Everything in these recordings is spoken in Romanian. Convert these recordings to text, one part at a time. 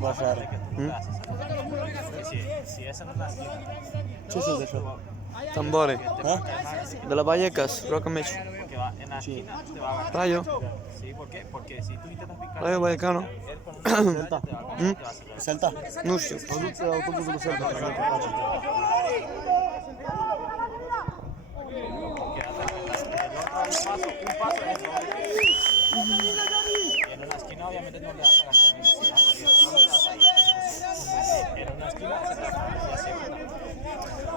fotbal așa are. Ce sunt de așa? Tambore. Ha? De la Vallecas, joacă meci. Rayo. Rayo Vallecano. Celta. Celta. Nu știu. Am văzut autobuzul cu Celta care merge pe pace. En una esquina obviamente no le vas a ganar en velocidad porque no te vas a ir. En una esquina se te va a ganar siempre.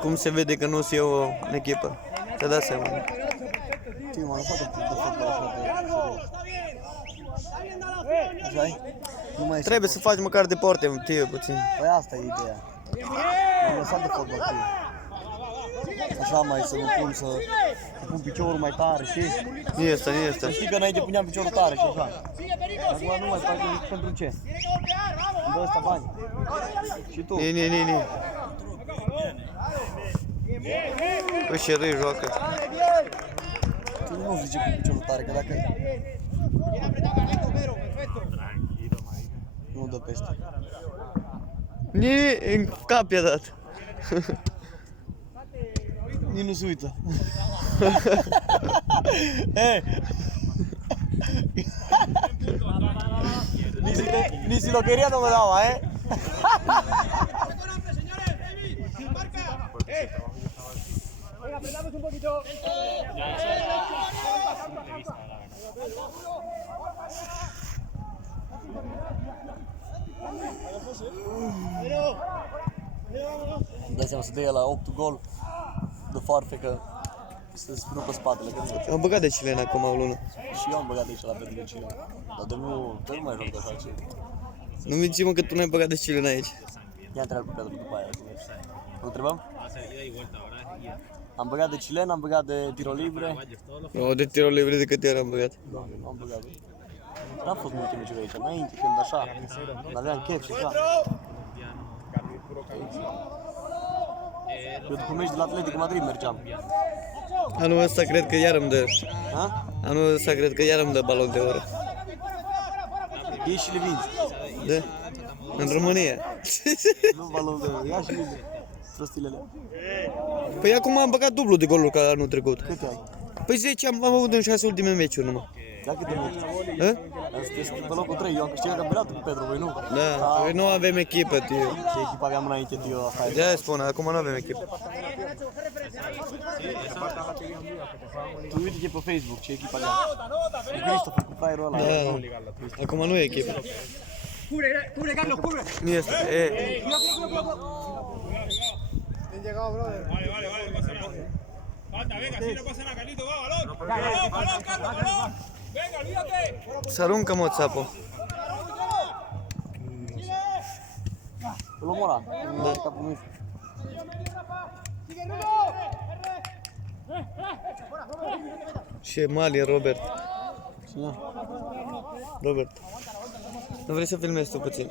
Cum se vede că nu sunt eu în echipă. Te dai seama. Știi, m-am lăsat de fotbal așa de serios. Așa-i? Nu mai Trebuie să faci măcar deporte, tio, puțin. Păi asta e ideea. M-am lăsat de fotbal, știi? Așa mai să mă pun să pun piciorul mai tare, știi? Nu este, nu este. Știi că înainte puneam piciorul tare și așa. Acum nu mai fac nimic pentru ce? Îmi dă ăsta bani. Și tu? Ni. Păi și Râi joacă. Tu nu zice cu piciorul tare, că dacă... Nu dă peste. Ni în cap i-a dat. Nici nu se uită. Ni si lo quería no me daba, Apretamos un poquito. Îmi dai seama să dea la 8 gol de farfecă să-ți frână pe spatele. Am băgat de Chilen acum o lună. Și eu am băgat de aici la Petru Cine. Dar de nu mai joc de așa ce. Nu minți-mă că tu n-ai băgat de Chilen aici. Ia întreabă pe Petru după aia. Nu întrebăm? Am băgat de Chilen, am băgat de tiro libre. O, de tiro libre de câte ori am băgat. Nu am băgat. N-am fost multe meciuri aici, înainte, când așa, n-aveam chef și așa. Eu după meci de la Atletico Madrid mergeam. Anul ăsta cred că iar îmi dă. Ha? Anul ăsta cred că iar îmi dă balon de oră. Iei și le vinzi. Da? În România. Nu balon de oră, ia și vinzi. Prostilele. Păi acum am băgat dublu de goluri ca anul trecut. Câte ai? Păi 10 am avut în 6 ultime meciuri numai. Ia câte meci? Hă? Sunteți pe locul 3, eu am câștigat campionatul cu Petru, voi nu? Da, păi nu avem echipă, tio. Ce echipă aveam înainte, tio, asta e. De-aia spun, acum nu avem echipă. Tu uite-te pe Facebook, ce echipă aveam. Cu Christopher, cu fraierul ăla. Da, acum nu e echipă. Cubre, Carlos, cubre. Nu este, Bien llegado, brother. Vale, no pasa nada. Falta, venga, si no pasa nada, Carlito, va, balón, Carlos, balón. Venga, olvídate. Să aruncă mă țapă. Îl omora. Da. Capul meu. Și Mali, Robert. Cine? Robert. Nu vrei să filmezi tu puțin?